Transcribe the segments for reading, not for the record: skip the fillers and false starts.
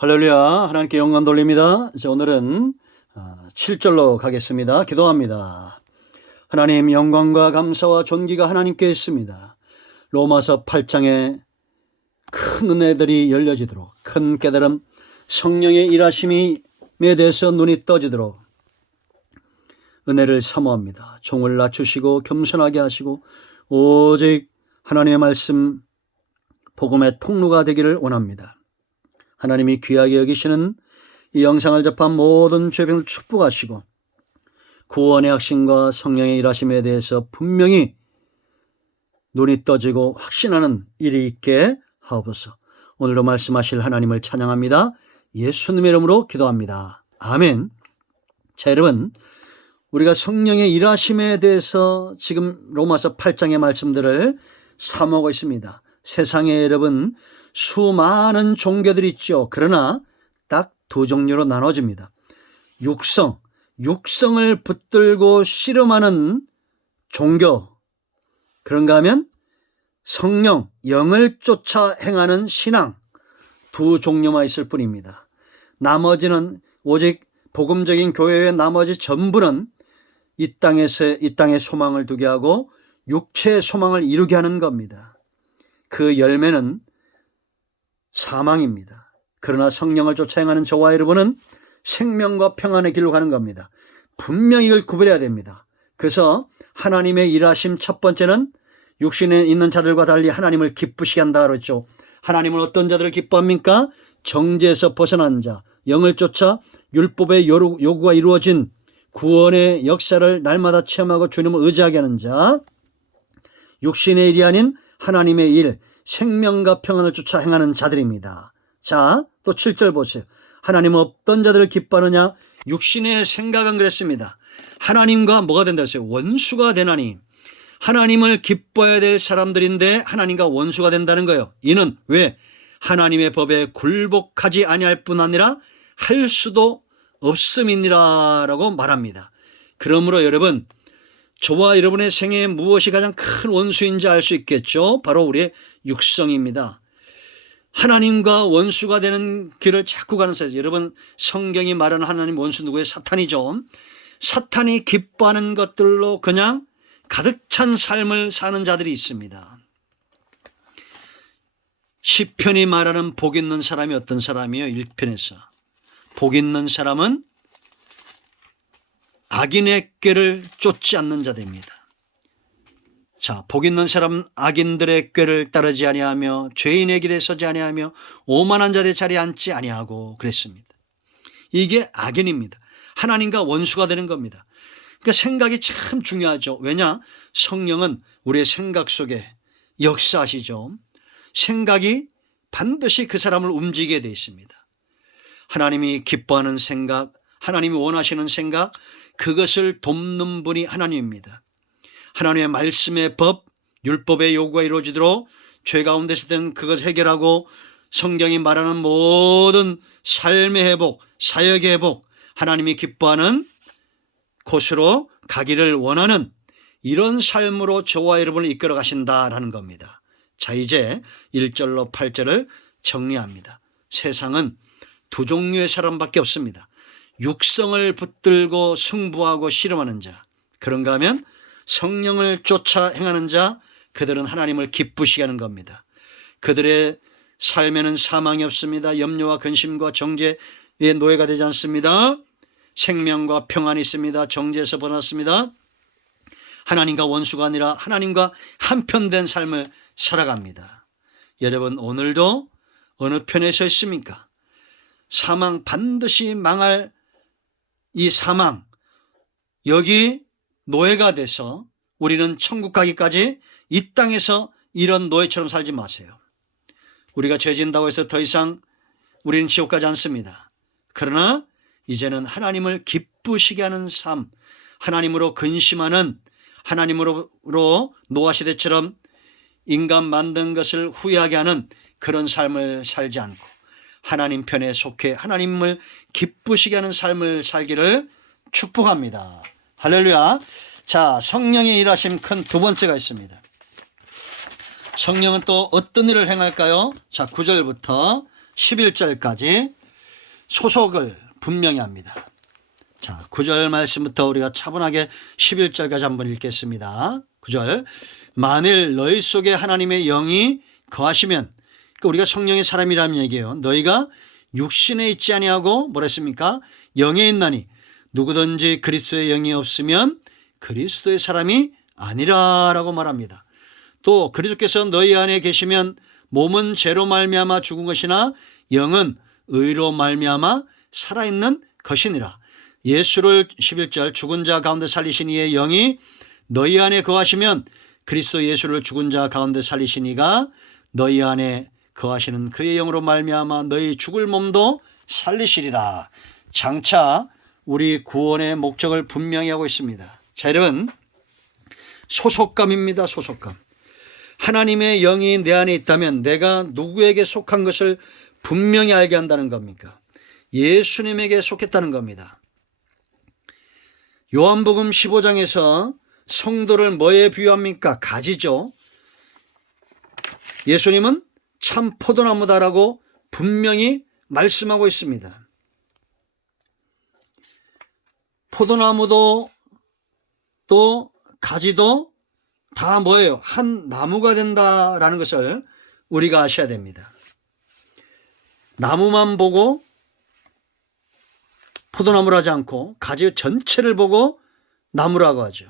할렐루야. 하나님께 영광 돌립니다. 오늘은 7절로 가겠습니다. 기도합니다. 하나님, 영광과 감사와 존귀가 하나님께 있습니다. 로마서 8장에 큰 은혜들이 열려지도록, 큰 깨달음, 성령의 일하심에 대해서 눈이 떠지도록 은혜를 사모합니다. 종을 낮추시고 겸손하게 하시고 오직 하나님의 말씀 복음의 통로가 되기를 원합니다. 하나님이 귀하게 여기시는 이 영상을 접한 모든 죄병을 축복하시고 구원의 확신과 성령의 일하심에 대해서 분명히 눈이 떠지고 확신하는 일이 있게 하옵소서. 오늘도 말씀하실 하나님을 찬양합니다. 예수님의 이름으로 기도합니다. 아멘. 자, 여러분, 우리가 성령의 일하심에 대해서 지금 로마서 8장의 말씀들을 사모하고 있습니다. 세상에 여러분 수많은 종교들이 있죠. 그러나 딱 두 종류로 나눠집니다. 육성을 붙들고 씨름하는 종교, 그런가 하면 성령, 영을 쫓아 행하는 신앙, 두 종류만 있을 뿐입니다. 나머지는 오직 복음적인 교회의 나머지 전부는 이 땅에 소망을 두게 하고 육체의 소망을 이루게 하는 겁니다. 그 열매는 사망입니다. 그러나 성령을 쫓아 행하는 저와 여러분은 생명과 평안의 길로 가는 겁니다. 분명히 이걸 구별해야 됩니다. 그래서 하나님의 일하심 첫 번째는 육신에 있는 자들과 달리 하나님을 기쁘시게 한다 그랬죠. 하나님은 어떤 자들을 기뻐합니까? 정죄에서 벗어난 자, 영을 쫓아 율법의 요구가 이루어진 구원의 역사를 날마다 체험하고 주님을 의지하게 하는 자, 육신의 일이 아닌 하나님의 일, 생명과 평안을 쫓아 행하는 자들입니다. 자, 또 7절 보세요. 하나님은 어떤 자들을 기뻐하느냐? 육신의 생각은 그랬습니다. 하나님과 뭐가 된다 했어요? 원수가 되나니. 하나님을 기뻐해야 될 사람들인데 하나님과 원수가 된다는 거예요. 이는 왜? 하나님의 법에 굴복하지 아니할 뿐 아니라 할 수도 없음이니라 라고 말합니다. 그러므로 여러분, 저와 여러분의 생애에 무엇이 가장 큰 원수인지 알 수 있겠죠? 바로 우리의 육성입니다. 하나님과 원수가 되는 길을 자꾸 가는 사람. 여러분, 성경이 말하는 하나님 원수 누구예요? 사탄이죠. 사탄이 기뻐하는 것들로 그냥 가득 찬 삶을 사는 자들이 있습니다. 시편이 말하는 복 있는 사람이 어떤 사람이에요? 1편에서 복 있는 사람은 악인의 꾀를 쫓지 않는 자들입니다. 자, 복 있는 사람은 악인들의 꾀를 따르지 아니하며 죄인의 길에 서지 아니하며 오만한 자들의 자리에 앉지 아니하고 그랬습니다. 이게 악인입니다. 하나님과 원수가 되는 겁니다. 그러니까 생각이 참 중요하죠. 왜냐? 성령은 우리의 생각 속에 역사하시죠. 생각이 반드시 그 사람을 움직이게 되어 있습니다. 하나님이 기뻐하는 생각, 하나님이 원하시는 생각, 그것을 돕는 분이 하나님입니다. 하나님의 말씀의 법, 율법의 요구가 이루어지도록 죄 가운데 있을 때는 그것을 해결하고 성경이 말하는 모든 삶의 회복, 사역의 회복, 하나님이 기뻐하는 곳으로 가기를 원하는 이런 삶으로 저와 여러분을 이끌어 가신다라는 겁니다. 자, 이제 1절로 8절을 정리합니다. 세상은 두 종류의 사람밖에 없습니다. 육성을 붙들고 승부하고 씨름하는 자, 그런가 하면 성령을 쫓아 행하는 자, 그들은 하나님을 기쁘시게 하는 겁니다. 그들의 삶에는 사망이 없습니다. 염려와 근심과 정죄의 노예가 되지 않습니다. 생명과 평안이 있습니다. 정죄에서 벗어났습니다. 하나님과 원수가 아니라 하나님과 한편된 삶을 살아갑니다. 여러분, 오늘도 어느 편에 서 있습니까? 사망, 반드시 망할 이 사망, 여기 노예가 돼서 우리는 천국 가기까지 이 땅에서 이런 노예처럼 살지 마세요. 우리가 죄 진다고 해서 더 이상 우리는 지옥 가지 않습니다. 그러나 이제는 하나님을 기쁘시게 하는 삶, 하나님으로 근심하는, 하나님으로 노아시대처럼 인간 만든 것을 후회하게 하는 그런 삶을 살지 않고 하나님 편에 속해 하나님을 기쁘시게 하는 삶을 살기를 축복합니다. 할렐루야. 자, 성령의 일하심 큰 두 번째가 있습니다. 성령은 또 어떤 일을 행할까요? 자, 9절부터 11절까지 소속을 분명히 합니다. 자, 9절 말씀부터 우리가 차분하게 11절까지 한번 읽겠습니다. 9절. 만일 너희 속에 하나님의 영이 거하시면, 그러니까 우리가 성령의 사람이라는 얘기예요. 너희가 육신에 있지 아니하고 뭐랬습니까? 영에 있나니 누구든지 그리스도의 영이 없으면 그리스도의 사람이 아니라라고 말합니다. 또 그리스도께서 너희 안에 계시면 몸은 죄로 말미암아 죽은 것이나 영은 의로 말미암아 살아있는 것이니라. 예수를 11절 죽은 자 가운데 살리신 이의 영이 너희 안에 거하시면 그리스도 예수를 죽은 자 가운데 살리신 이가 너희 안에 거하시는 그의 영으로 말미암아 너희 죽을 몸도 살리시리라. 장차 우리 구원의 목적을 분명히 하고 있습니다. 자, 여러분, 소속감입니다. 소속감. 하나님의 영이 내 안에 있다면 내가 누구에게 속한 것을 분명히 알게 한다는 겁니까? 예수님에게 속했다는 겁니다. 요한복음 15장에서 성도를 뭐에 비유합니까? 가지죠. 예수님은 참 포도나무다라고 분명히 말씀하고 있습니다. 포도나무도 또 가지도 다 뭐예요? 한 나무가 된다라는 것을 우리가 아셔야 됩니다. 나무만 보고 포도나무를 하지 않고 가지 전체를 보고 나무라고 하죠.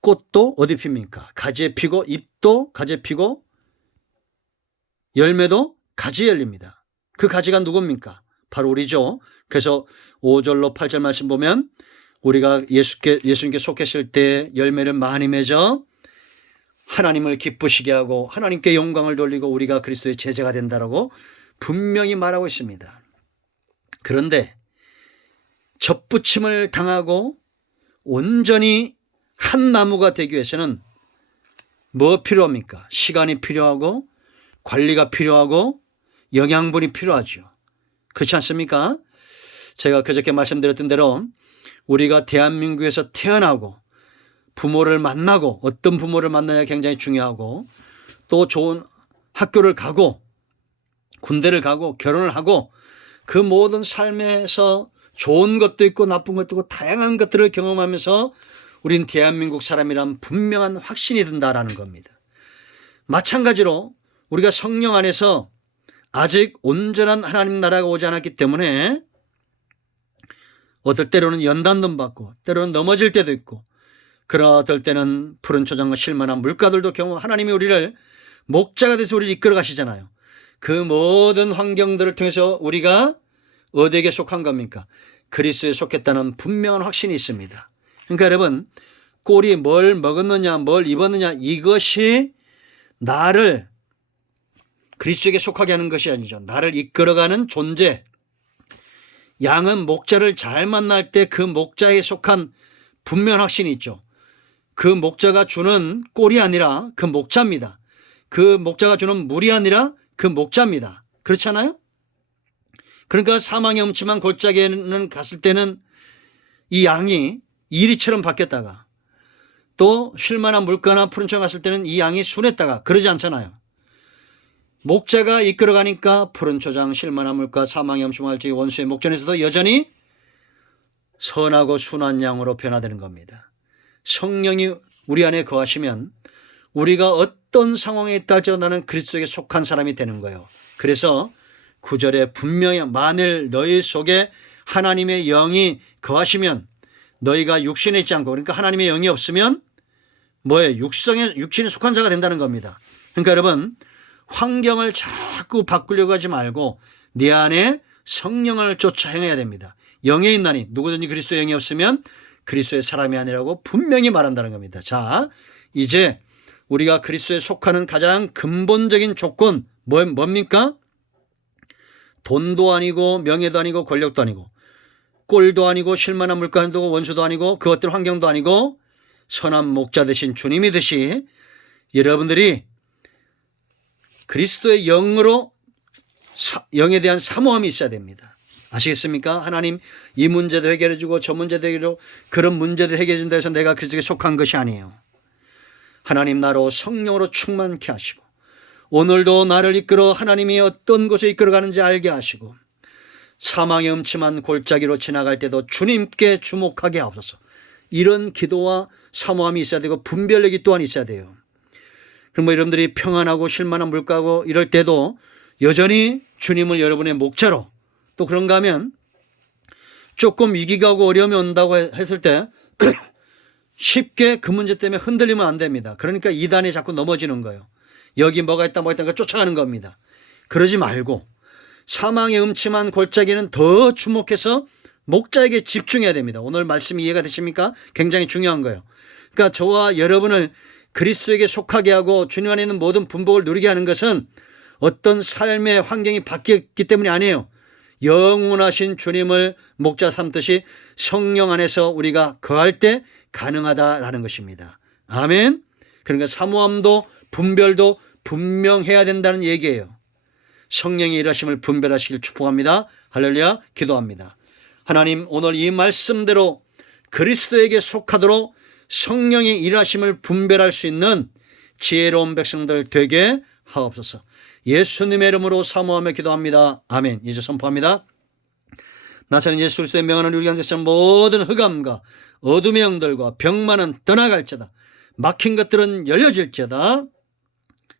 꽃도 어디 핍니까? 가지에 피고, 잎도 가지에 피고, 열매도 가지에 열립니다. 그 가지가 누굽니까? 바로 우리죠. 그래서 5절로 8절 말씀 보면 우리가 예수님께 속했을 때 열매를 많이 맺어 하나님을 기쁘시게 하고 하나님께 영광을 돌리고 우리가 그리스도의 제자가 된다라고 분명히 말하고 있습니다. 그런데 접붙임을 당하고 온전히 한 나무가 되기 위해서는 뭐 필요합니까? 시간이 필요하고 관리가 필요하고 영양분이 필요하죠. 그렇지 않습니까? 제가 그저께 말씀드렸던 대로 우리가 대한민국에서 태어나고 부모를 만나고 어떤 부모를 만나야 굉장히 중요하고 또 좋은 학교를 가고 군대를 가고 결혼을 하고 그 모든 삶에서 좋은 것도 있고 나쁜 것도 있고 다양한 것들을 경험하면서 우린 대한민국 사람이란 분명한 확신이 든다라는 겁니다. 마찬가지로 우리가 성령 안에서 아직 온전한 하나님 나라가 오지 않았기 때문에 어떨 때로는 연단도 받고 때로는 넘어질 때도 있고 그러던 때는 푸른 초장과 실만한 물가들도 경험 하나님이 우리를 목자가 돼서 우리를 이끌어 가시잖아요. 그 모든 환경들을 통해서 우리가 어디에게 속한 겁니까? 그리스도에 속했다는 분명한 확신이 있습니다. 그러니까 여러분 꼴이 뭘 먹었느냐 뭘 입었느냐 이것이 나를 그리스도에게 속하게 하는 것이 아니죠. 나를 이끌어가는 존재. 양은 목자를 잘 만날 때 그 목자에 속한 분명한 확신이 있죠. 그 목자가 주는 꼴이 아니라 그 목자입니다. 그 목자가 주는 물이 아니라 그 목자입니다. 그렇잖아요? 그러니까 사망의 음침한 골짜기에는 갔을 때는 이 양이 이리처럼 바뀌었다가 또 쉴만한 물가나 푸른 청 갔을 때는 이 양이 순했다가 그러지 않잖아요. 목자가 이끌어가니까 푸른 초장, 쉴만한 물가, 사망의 음침한 골짜기 원수의 목전에서도 여전히 선하고 순한 양으로 변화되는 겁니다. 성령이 우리 안에 거하시면 우리가 어떤 상황에 있다 할지라도 나는 그리스도에게 속한 사람이 되는 거예요. 그래서 9절에 분명히 만일 너희 속에 하나님의 영이 거하시면 너희가 육신에 있지 않고 그러니까 하나님의 영이 없으면 뭐예요? 육신에 속한 자가 된다는 겁니다. 그러니까 여러분 환경을 자꾸 바꾸려고 하지 말고 네 안에 성령을 쫓아 행해야 됩니다. 영에 있나니 누구든지 그리스도의 영이 없으면 그리스도의 사람이 아니라고 분명히 말한다는 겁니다. 자, 이제 우리가 그리스도에 속하는 가장 근본적인 조건 뭡니까? 돈도 아니고 명예도 아니고 권력도 아니고 꼴도 아니고 쉴만한 물가도 원수도 아니고 그것들 환경도 아니고 선한 목자 되신 주님이듯이 여러분들이 그리스도의 영으로 영에 대한 사모함이 있어야 됩니다. 아시겠습니까? 하나님 이 문제도 해결해 주고 저 문제도 해결해 주고 그런 문제도 해결해 준다 해서 내가 그리스도에 속한 것이 아니에요. 하나님 나로 성령으로 충만케 하시고 오늘도 나를 이끌어 하나님이 어떤 곳에 이끌어가는지 알게 하시고 사망의 음침한 골짜기로 지나갈 때도 주님께 주목하게 하옵소서. 이런 기도와 사모함이 있어야 되고 분별력이 또한 있어야 돼요. 그럼 여러분들이 평안하고 쉴만한 물가고 이럴 때도 여전히 주님을 여러분의 목자로, 또 그런가 하면 조금 위기가 오고 어려움이 온다고 했을 때 쉽게 그 문제 때문에 흔들리면 안 됩니다. 그러니까 이단에 자꾸 넘어지는 거예요. 여기 뭐가 있다 뭐가 있다 쫓아가는 겁니다. 그러지 말고 사망의 음침한 골짜기는 더 주목해서 목자에게 집중해야 됩니다. 오늘 말씀이 이해가 되십니까? 굉장히 중요한 거예요. 그러니까 저와 여러분을 그리스도에게 속하게 하고 주님 안에 있는 모든 분복을 누리게 하는 것은 어떤 삶의 환경이 바뀌었기 때문이 아니에요. 영원하신 주님을 목자 삼듯이 성령 안에서 우리가 거할 때 가능하다라는 것입니다. 아멘. 그러니까 사모함도 분별도 분명해야 된다는 얘기예요. 성령의 일하심을 분별하시길 축복합니다. 할렐루야. 기도합니다. 하나님, 오늘 이 말씀대로 그리스도에게 속하도록 성령의 일하심을 분별할 수 있는 지혜로운 백성들 되게 하옵소서. 예수님의 이름으로 사모하며 기도합니다. 아멘. 이제 선포합니다. 나사렛 예수 그리스도의 명하는 우리 가운데서 모든 흑암과 어둠의 영들과 병만은 떠나갈지어다. 막힌 것들은 열려질지어다.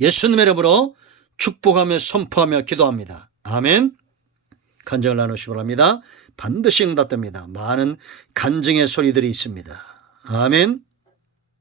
예수님의 이름으로 축복하며 선포하며 기도합니다. 아멘. 간증을 나누시기 바랍니다. 반드시 응답됩니다. 많은 간증의 소리들이 있습니다. 아멘.